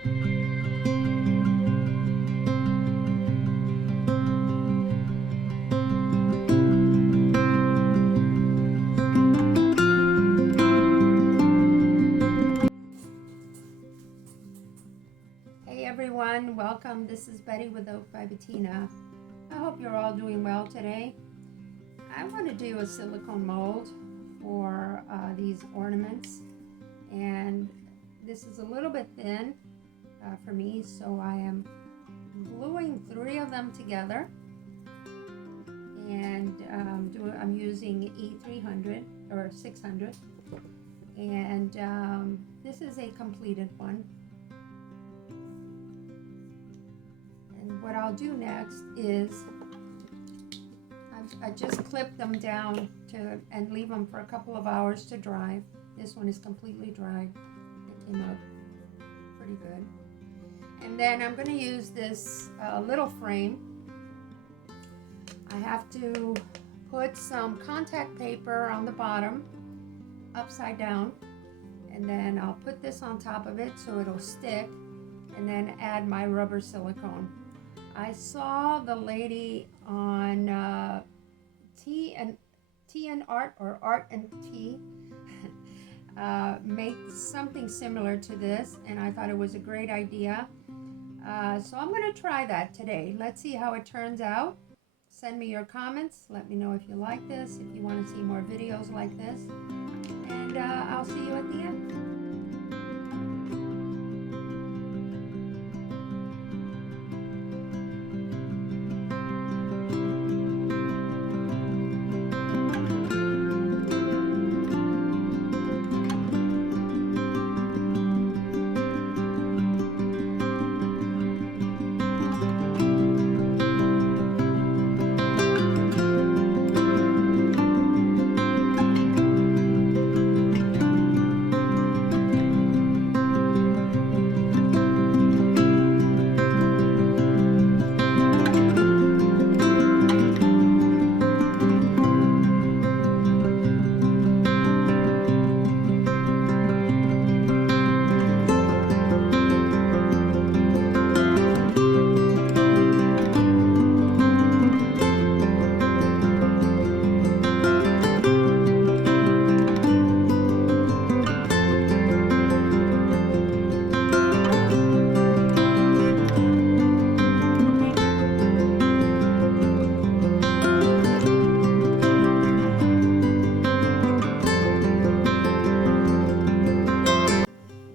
Hey everyone, welcome. This is Betty with Oak by Bettina. I hope you're all doing well today. I want to do a silicone mold for these ornaments, and this is a little bit thin for me, so I am gluing 3 of them together, and I'm using E300 or 600, and this is a completed one. And what I'll do next is I just clip them down and leave them for a couple of hours to dry. This one is completely dry. It came out pretty good. And then I'm going to use this little frame. I have to put some contact paper on the bottom upside down, and then I'll put this on top of it so it'll stick, and then add my rubber silicone. I saw the lady on Tea and Art, or Art and Tea, make something similar to this, and I thought it was a great idea. So I'm going to try that today. Let's see how it turns out. Send me your comments. Let me know if you like this, if you want to see more videos like this, and I'll see you at the end.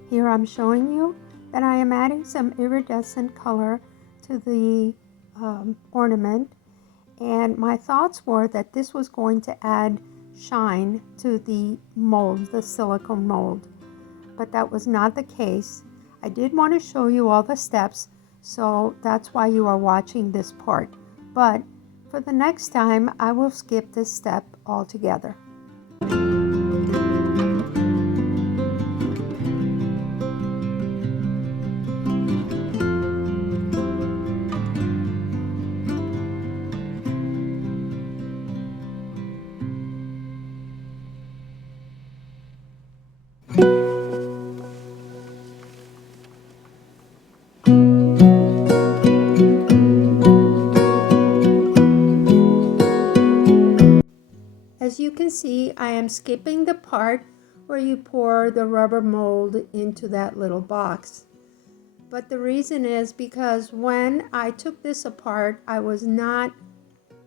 Here I'm showing you that I am adding some iridescent color to the ornament, and my thoughts were that this was going to add shine to the mold, the silicone mold, but that was not the case. I did want to show you all the steps, so that's why you are watching this part, but for the next time I will skip this step altogether. As you can see, I am skipping the part where you pour the rubber mold into that little box. But the reason is because when I took this apart, I was not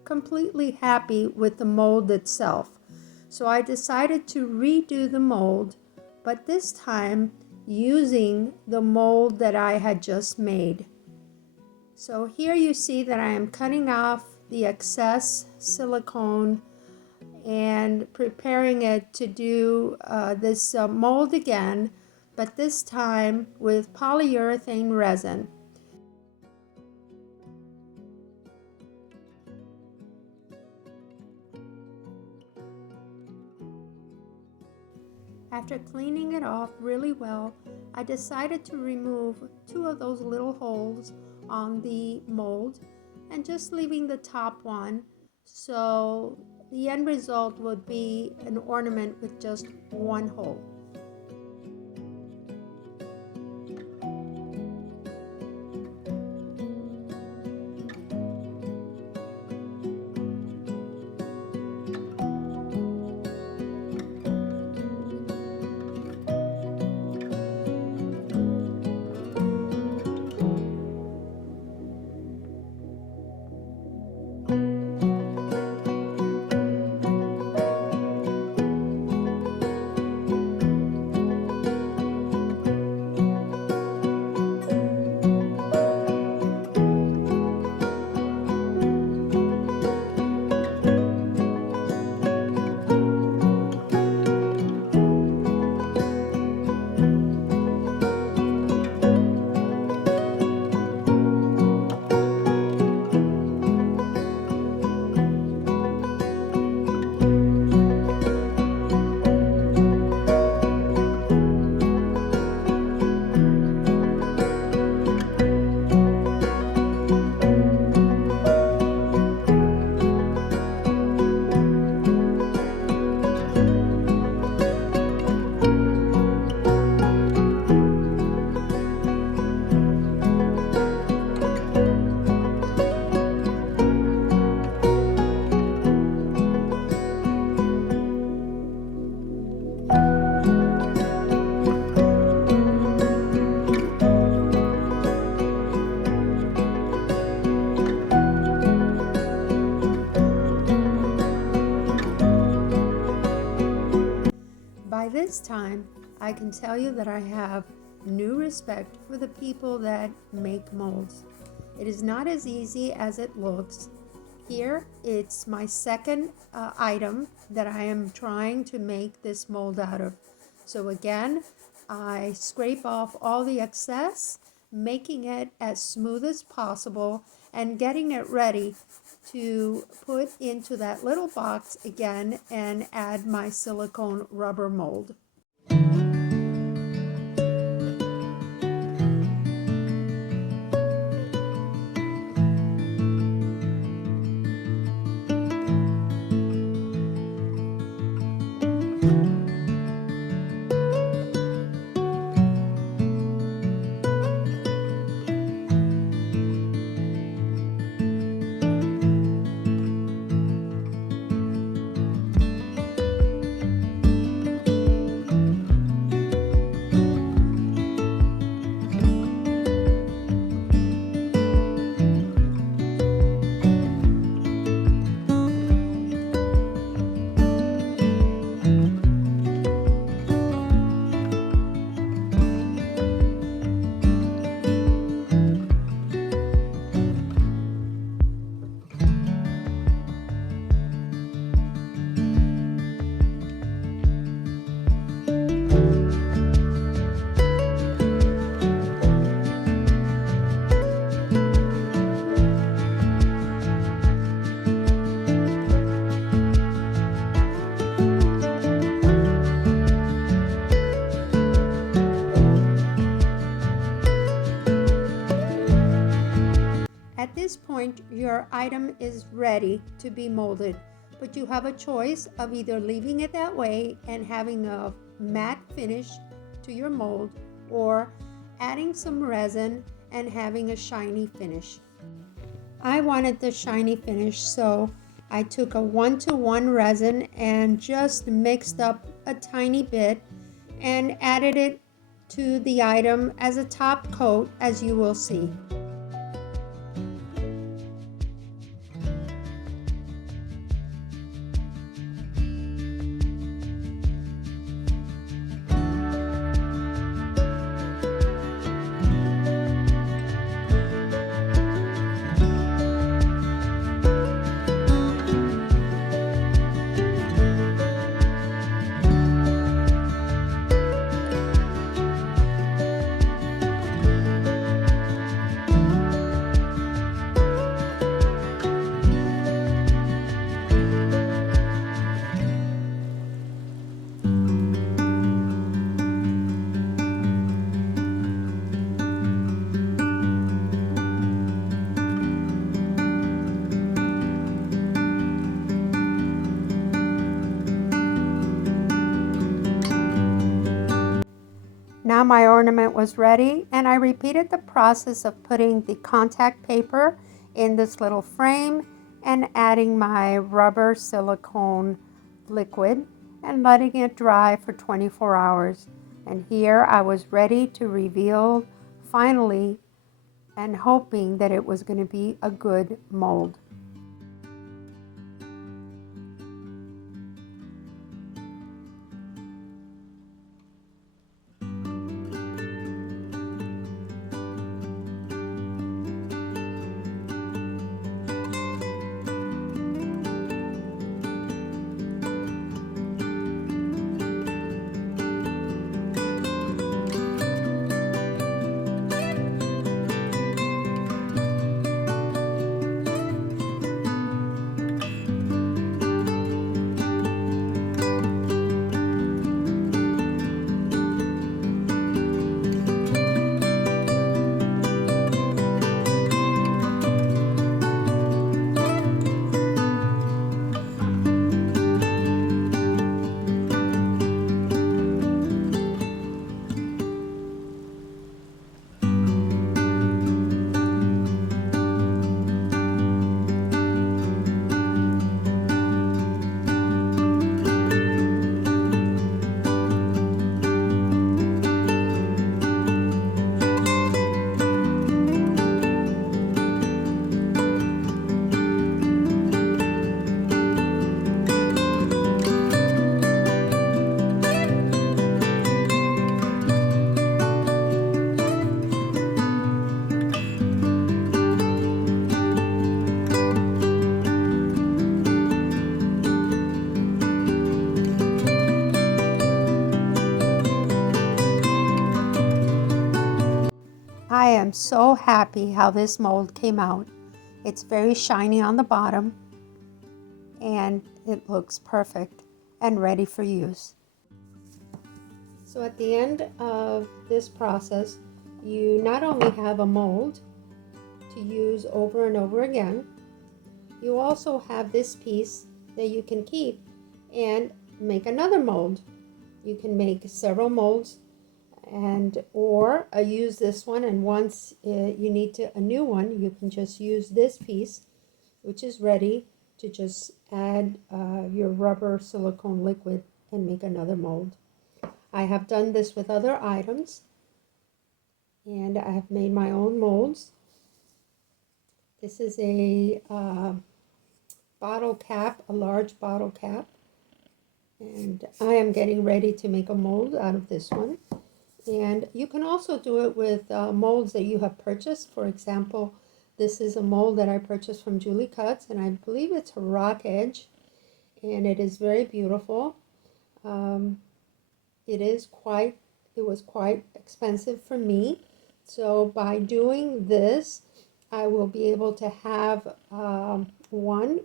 completely happy with the mold itself. So I decided to redo the mold, but this time using the mold that I had just made. So here you see that I am cutting off the excess silicone and preparing it to do this mold again, but this time with polyurethane resin. After cleaning it off really well, I decided to remove 2 of those little holes on the mold and just leaving the top one, so the end result would be an ornament with just 1 hole. this time, I can tell you that I have new respect for the people that make molds. It is not as easy as it looks. Here, it's my second item that I am trying to make this mold out of. So again, I scrape off all the excess, making it as smooth as possible and getting it ready to put into that little box again and add my silicone rubber mold. At this point, your item is ready to be molded, but you have a choice of either leaving it that way and having a matte finish to your mold, or adding some resin and having a shiny finish. I wanted the shiny finish, so I took a 1-to-1 resin and just mixed up a tiny bit and added it to the item as a top coat, as you will see. Now my ornament was ready, and I repeated the process of putting the contact paper in this little frame and adding my rubber silicone liquid and letting it dry for 24 hours. And here I was ready to reveal finally, and hoping that it was going to be a good mold. I am so happy how this mold came out. It's very shiny on the bottom and it looks perfect and ready for use. So at the end of this process, you not only have a mold to use over and over again, you also have this piece that you can keep and make another mold. You can make several molds or use this one, and once you need a new one, you can just use this piece, which is ready to just add your rubber silicone liquid and make another mold. I have done this with other items, and I have made my own molds. This is a bottle cap, a large bottle cap, and I am getting ready to make a mold out of this one. And you can also do it with molds that you have purchased. For example, this is a mold that I purchased from Julie Cuts, and I believe it's a rock edge, and it is very beautiful. It was quite expensive for me. So by doing this, I will be able to have one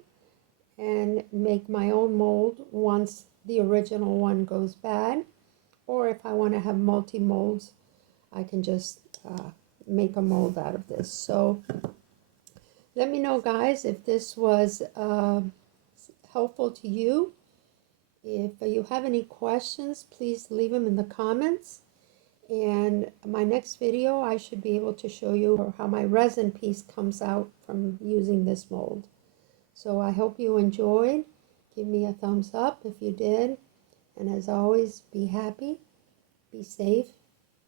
and make my own mold once the original one goes bad. Or if I want to have multi-molds, I can just make a mold out of this. So let me know, guys, if this was helpful to you. If you have any questions, please leave them in the comments. And my next video, I should be able to show you how my resin piece comes out from using this mold. So I hope you enjoyed. Give me a thumbs up if you did. And as always, be happy, be safe,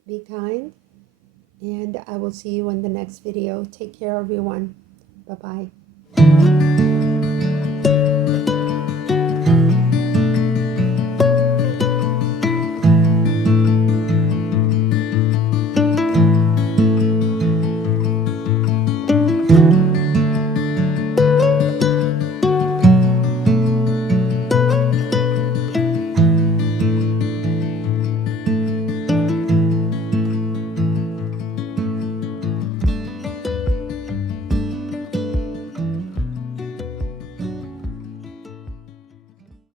be kind, and I will see you in the next video. Take care, everyone. Bye-bye.